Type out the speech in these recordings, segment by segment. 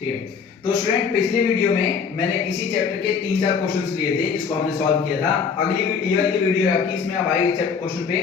ठीक है। तो स्टूडेंट पिछले वीडियो में मैंने इसी चैप्टर के 3-4 क्वेश्चंस लिए थे जिसको हमने सॉल्व किया था। ये वाली वीडियो है आपकी, इसमें अब आगे क्वेश्चन पे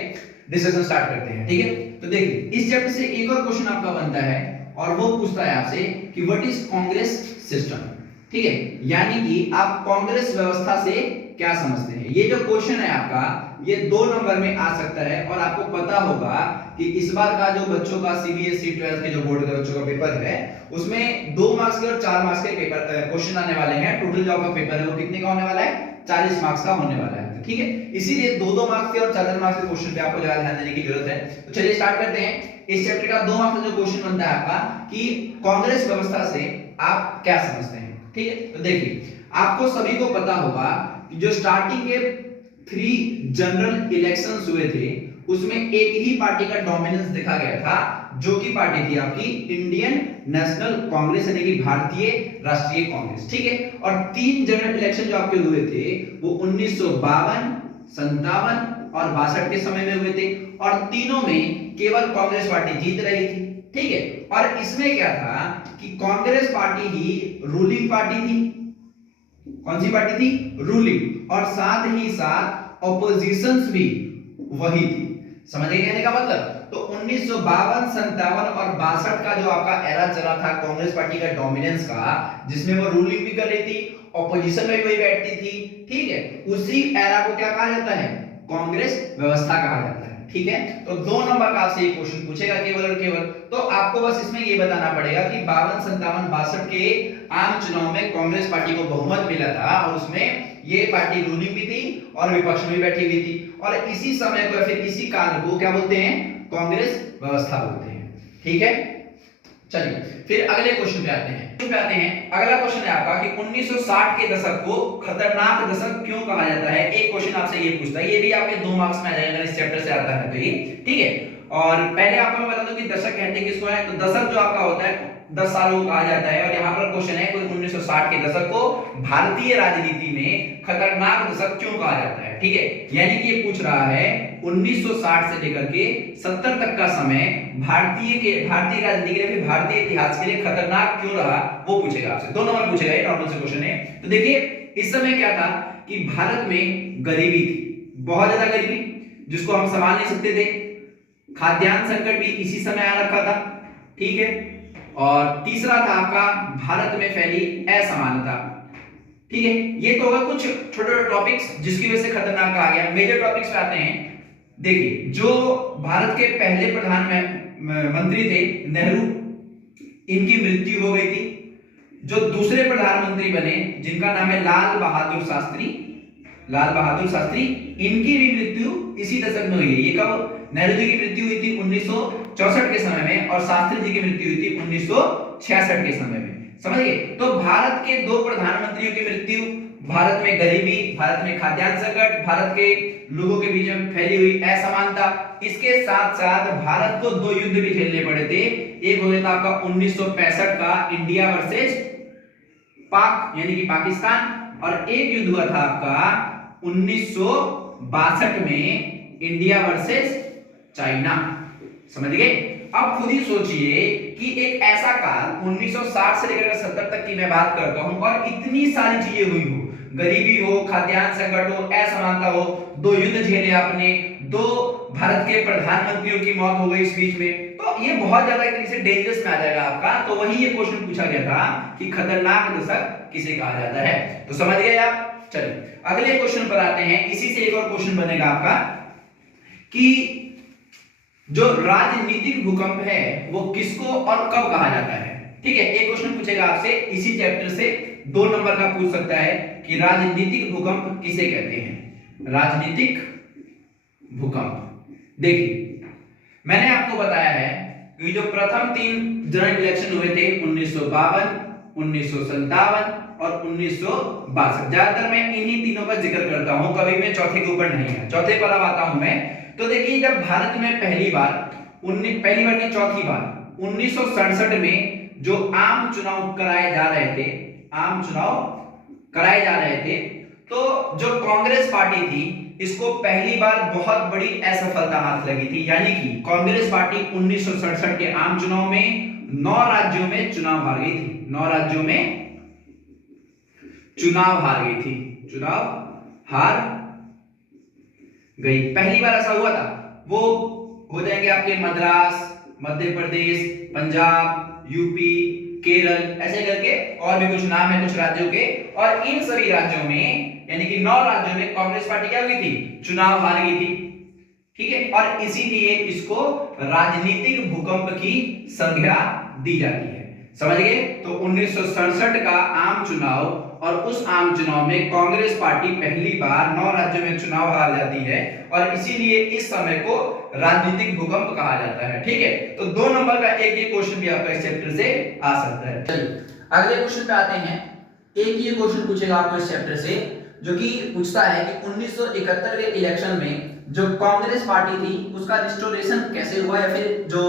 डिस्कशन स्टार्ट करते हैं। ठीक है, तो देखिए इस चैप्टर से एक और क्वेश्चन आपका बनता है और वो पूछता है आपसे कि व्हाट इज कांग्रेस सिस्टम। ठीक है, यानी कि आप कांग्रेस व्यवस्था से क्या समझते हैं। ये जो क्वेश्चन है आपका ये 2 नंबर में आ सकता है और आपको पता होगा कि इस बार का जो बच्चों का सीबीएसई 12th के जो बोर्ड के बच्चों का पेपर है उसमें 2 मार्क्स के और 4 मार्क्स के पेपर क्वेश्चन आने वाले हैं। टोटल जो आपका पेपर है वो कितने का होने वाला है, 40 मार्क्स का होने वाला है। ठीक है, इसीलिए 2-2 मार्क्स के और 4-4 मार्क्स के क्वेश्चन पे आपको ज्यादा ध्यान देने की जरूरत है। तो चलिए स्टार्ट करते हैं। इस चैप्टर का 2 मार्क्स का जो क्वेश्चन बनता है आपका कि कांग्रेस व्यवस्था से आप क्या समझते हैं। ठीक है, तो देखिए आपको सभी को पता होगा कि जो स्टार्टिंग के 3 जनरल इलेक्शंस हुए थे उसमें एक ही पार्टी का डोमिनेंस देखा गया था, जो की पार्टी थी आपकी इंडियन नेशनल कांग्रेस यानी कि भारतीय राष्ट्रीय कांग्रेस। ठीक है, और 3 जनरल इलेक्शन जो आपके हुए थे वो 1952, 57 और 62 के समय में हुए थे और तीनों में केवल कांग्रेस पार्टी जीत रही थी। ठीक है, और इसमें क्या था कि कांग्रेस पार्टी ही रूलिंग पार्टी थी। कौन सी पार्टी थी, रूलिंग, और साथ ही साथ ऑपोजिशंस भी वही थी। समझ गए कहने का मतलब। तो 1952, 57 और 62 का जो आपका एरा चला था कांग्रेस पार्टी का डोमिनेंस का, जिसमें वो रूलिंग भी कर रही थी, ऑपोजिशन में भी वही बैठती थी। ठीक है, उसी एरा को क्या कहा जाता है, कांग्रेस व्यवस्था कहा जाता है। ठीक है, तो 2 नंबर का आपसे ये क्वेश्चन पूछेगा केवल और केवल। तो आपको बस इसमें ये बताना पड़ेगा कि 52, 57, 62 के आम चुनाव में कांग्रेस पार्टी को बहुमत मिला था और उसमें ये पार्टी रूलिंग भी थी और विपक्ष में भी बैठी हुई थी, और इसी समय को या फिर इसी काल को क्या बोलते हैं, कांग्रेस व्यवस्था बोलते हैं। ठीक है, चलिए फिर अगले क्वेश्चन पे आते हैं। अगला क्वेश्चन है आपका कि 1960 के दशक को खतरनाक दशक क्यों कहा जाता है। एक क्वेश्चन आपसे ये पूछता है, ये भी आपके 2 मार्क्स में आ जाएगा इस चैप्टर से आता है तो ये। ठीक है, और पहले आपको मैं बता दूं कि दशक कहते हैं किसको है, तो दशक जो आपका होता है 10 सालों को कहा जाता है। और यहाँ पर क्वेश्चन है कि 1960 के दशक को भारतीय राजनीति में खतरनाक दशक क्यों कहा जाता है। ठीक है, यानी कि ये पूछ रहा है 1960 से लेकर के 70 तक का समय भारतीय राजनीति के लिए, भारतीय इतिहास के लिए खतरनाक क्यों रहा, वो पूछेगा आपसे। 2 नंबर पूछेगा, ये नॉर्मल से क्वेश्चन है। तो देखिए इस समय क्या था कि भारत में गरीबी थी, बहुत ज्यादा गरीबी जिसको हम संभाल नहीं सकते थे। खाद्यान्न संकट भी इसी समय आ रखा था। ठीक है, और तीसरा था आपका भारत में फैली असमानता। ठीक है, ये तो होगा कुछ छोटे टॉपिक्स जिसकी वजह से खतरनाक कहा गया। मेजर टॉपिक्स पे आते हैं। देखिए जो भारत के पहले प्रधानमंत्री थे नेहरू, इनकी मृत्यु हो गई थी। जो दूसरे प्रधानमंत्री बने जिनका नाम है लाल बहादुर शास्त्री, इनकी भी मृत्यु इसी दशक में हुई है। ये कब, नेहरू जी की मृत्यु हुई थी 1964 के समय में और शास्त्री जी की मृत्यु हुई थी 1966 के समय में। समझ गए। तो भारत के 2 प्रधानमंत्रियों की मृत्यु, भारत में गरीबी, भारत में खाद्यान्न संकट, भारत के लोगों के बीच में फैली हुई असमानता, इसके साथ साथ भारत को 2 युद्ध भी झेलने पड़े थे। एक हो गया था आपका 1965 का इंडिया वर्सेस पाक यानी कि पाकिस्तान, और एक युद्ध हुआ था आपका 1962 में इंडिया वर्सेस चाइना। समझ गए। अब खुद ही सोचिए कि एक ऐसा काल 1960 से लेकर 70 तक की मैं बात करता हूं और इतनी सारी चीजें हुई हो, गरीबी हो, खाद्यान्न संकट हो, असमानता हो, 2 युद्ध झेले आपने, 2 भारत के प्रधानमंत्रियों की मौत हो गई इस बीच में, तो ये बहुत ज्यादा एक तरीके से डेंजरस में आ जाएगा आपका। तो वही ये क्वेश्चन पूछा गया था कि खतरनाक दशक किसे कहा जाता है। तो समझ गए आप। चलिए अगले क्वेश्चन पर आते हैं। इसी से एक और क्वेश्चन बनेगा आपका कि जो राजनीतिक भूकंप है वो किसको और कब कहा जाता है। ठीक है, एक क्वेश्चन पूछेगा आपसे इसी चैप्टर से, 2 नंबर का पूछ सकता है कि राजनीतिक भूकंप किसे कहते हैं। राजनीतिक भूकंप, देखिए मैंने आपको बताया है कि जो प्रथम 3 जनरल इलेक्शन हुए थे 1952, 1957 और 1962, ज्यादातर मैं इन्हीं तीनों का जिक्र करता हूं, कभी मैं चौथे के ऊपर नहीं है। चौथे पर अब आता हूं मैं। तो देखिए जब भारत में पहली बार नहीं चौथी बार 1967 में जो आम चुनाव कराए जा रहे थे, तो जो कांग्रेस पार्टी थी इसको पहली बार बहुत बड़ी असफलता हाथ लगी थी, यानी कि कांग्रेस पार्टी 1967 के आम चुनाव में 9 राज्यों में चुनाव हार गई थी। 9 राज्यों में चुनाव हार गई थी, चुनाव हार गई। पहली बार ऐसा हुआ था। वो हो जाएंगे आपके मद्रास, मध्य प्रदेश, पंजाब, यूपी, केरल, ऐसे करके और भी कुछ नाम है कुछ राज्यों के। और इन सभी राज्यों में यानी कि 9 राज्यों में कांग्रेस पार्टी क्या हुई थी, चुनाव हार गई थी। ठीक है, और इसीलिए इसको राजनीतिक भूकंप की संज्ञा दी जाती है। समझ गए? तो 1967 का आम चुनाव, और उस आम चुनाव में कांग्रेस पार्टी पहली बार 9 राज्यों में चुनाव हार जाती है, और इसीलिए इस समय को राजनीतिक भूकंप कहा जाता है। ठीक है, तो 2 नंबर का एक ये क्वेश्चन भी आपका इस चैप्टर से आ सकता है। चलिए अगले क्वेश्चन पे आते हैं। एक ये क्वेश्चन पूछेगा आपको इस चैप्टर से, जो कि पूछता है कि 1971 के इलेक्शन में जो कांग्रेस पार्टी थी उसका रिस्टोरेशन कैसे हुआ, या फिर जो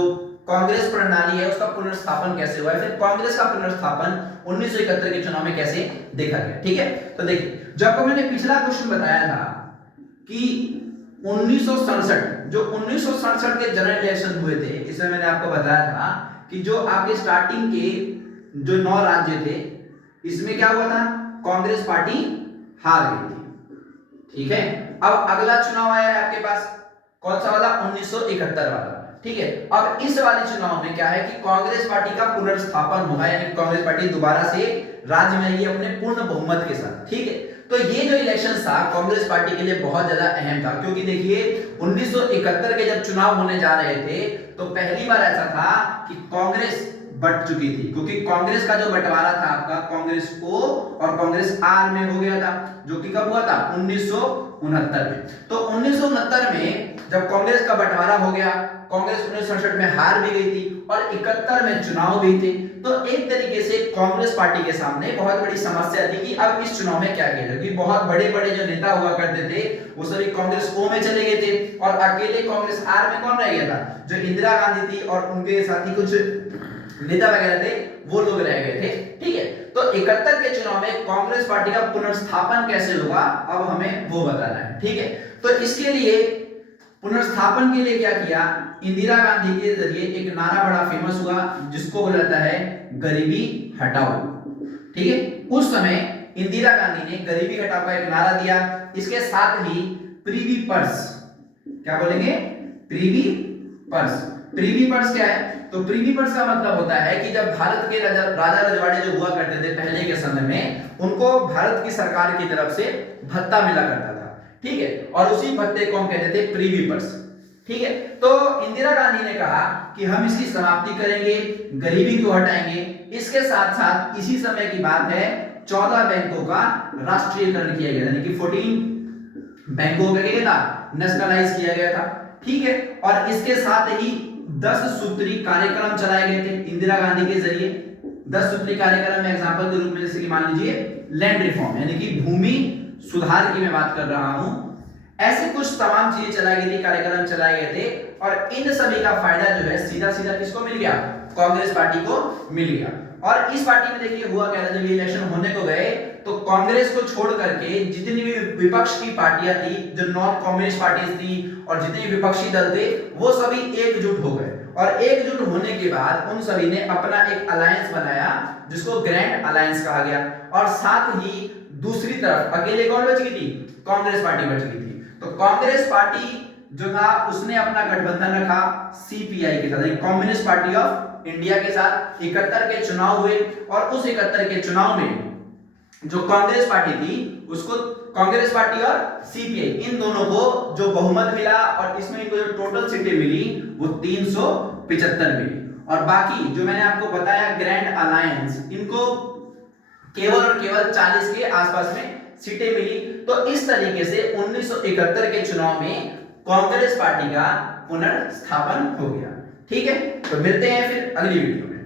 कांग्रेस प्रणाली है उसका पुनर्स्थापन कैसे हुआ है, फिर कांग्रेस का पुनर्स्थापन 1971 के चुनाव में कैसे देखा गया। ठीक है, तो देखिए जब को मैंने पिछला क्वेश्चन बताया था कि 1967 जो 1967 के जनरल इलेक्शन हुए थे, इसमें मैंने आपको बताया था कि जो आपके स्टार्टिंग के जो 9 राज्य थे इसमें क्या हुआ था, कांग्रेस पार्टी हार गई थी। ठीक है, अब अगला चुनाव आया है आपके पास, कौन सा वाला, 1971 वाला। ठीक है, अब इस वाले चुनाव में क्या है कि कांग्रेस पार्टी का पुनर्स्थापन होगा, यानी कांग्रेस पार्टी दोबारा से राज्य में आई अपने पूर्ण बहुमत के साथ। ठीक है, तो ये जो इलेक्शन था कांग्रेस पार्टी के लिए बहुत ज्यादा अहम था, क्योंकि देखिए 1971 के जब चुनाव होने जा रहे थे तो पहली बार ऐसा था कि कांग्रेस बट चुकी थी, क्योंकि कांग्रेस का जो बंटवारा था आपका कांग्रेस ओ और कांग्रेस आर में हो गया था, जो कि कब हुआ था, 1969 में। तो 1969 में जब कांग्रेस का बंटवारा हो गया, कांग्रेस 1967 में हार भी गई थी और 71 में चुनाव भी थे, तो एक तरीके से कांग्रेस पार्टी के सामने बहुत बड़ी समस्या थी कि अब इस चुनाव में क्या किया जाए, क्योंकि बहुत बड़े बड़े जो नेता हुआ करते थे वो सभी कांग्रेस ओ में चले गए थे, और अकेले कांग्रेस आर में कौन रह गया था, जो इंदिरा गांधी थी और उनके साथी कुछ नेता वगैरह थे वो लोग रह गए थे। ठीक है, तो 71 के चुनाव में कांग्रेस पार्टी का पुनर्स्थापन कैसे होगा अब हमें वो बताना है। ठीक है, तो इसके लिए पुनर्स्थापन के लिए क्या किया, इंदिरा गांधी के जरिए एक नारा बड़ा फेमस हुआ जिसको बोला जाता है गरीबी हटाओ। ठीक है, उस समय इंदिरा गांधी ने गरीबी हटाओ का एक नारा दिया। इसके साथ ही प्रीवी पर्स, क्या बोलेंगे, प्रीवी पर्स। प्रीवी पर्स क्या है, तो प्रीवी पर्स का मतलब होता है कि जब भारत के राजा रजवाड़े जो हुआ करते थे पहले के समय में, उनको भारत की सरकार की तरफ से भत्ता मिला करता था। ठीक है, और उसी भत्ते को हम कहते थे प्रीवी पर्स। ठीक है, तो इंदिरा गांधी ने कहा कि हम इसकी समाप्ति करेंगे, गरीबी को हटाएंगे। इसके साथ साथ इसी समय की बात है 14 बैंकों का राष्ट्रीयकरण किया गया, यानी कि 14 बैंकों का क्या था, नेशनलाइज किया गया था। ठीक है, और इसके साथ ही 10 सूत्री कार्यक्रम चलाए गए थे इंदिरा गांधी के जरिए। 10 सूत्री कार्यक्रम में एग्जांपल के रूप में जैसे कि मान लीजिए लैंड रिफॉर्म, यानी कि भूमि सुधार की मैं बात कर रहा हूं। ऐसे कुछ तमाम चीजें चलाई गई थी, कार्यक्रम चलाए गए थे, और इन सभी का फायदा जो है सीधा सीधा किसको मिल गया, कांग्रेस पार्टी को मिल गया। और इस पार्टी में देखिए हुआ क्या था, जब ये इलेक्शन होने को गए तो कांग्रेस को छोड़ करके जितनी भी विपक्ष की पार्टियां थी, जो नॉन कम्युनिस्ट पार्टीज थी और जितने विपक्षी दल थे, वो सभी एकजुट हो गए, और एकजुट होने के बाद उन सभी ने अपना एक अलायंस बनाया जिसको ग्रैंड अलायंस कहा गया। और साथ ही दूसरी तरफ अकेले कौन बच गई थी, कांग्रेस पार्टी बच गई थी। तो कांग्रेस पार्टी जो था उसने अपना गठबंधन रखा सीपीआई के साथ, कम्युनिस्ट पार्टी ऑफ इंडिया के साथ। 71 के चुनाव हुए, और उस 71 के चुनाव में जो कांग्रेस पार्टी थी उसको, कांग्रेस पार्टी और सीपीआई इन दोनों को जो बहुमत मिला, और इसमें इनको जो टोटल सीटें मिली वो 375 मिली। और बाकी जो मैंने आपको बताया ग्रैंड अलायंस, इनको केवल और केवल 40 के आसपास में सीटें मिली। तो इस तरीके से 1971 के चुनाव में कांग्रेस पार्टी का पुनर्स्थापन हो गया। ठीक है, तो मिलते हैं फिर अगली वीडियो में।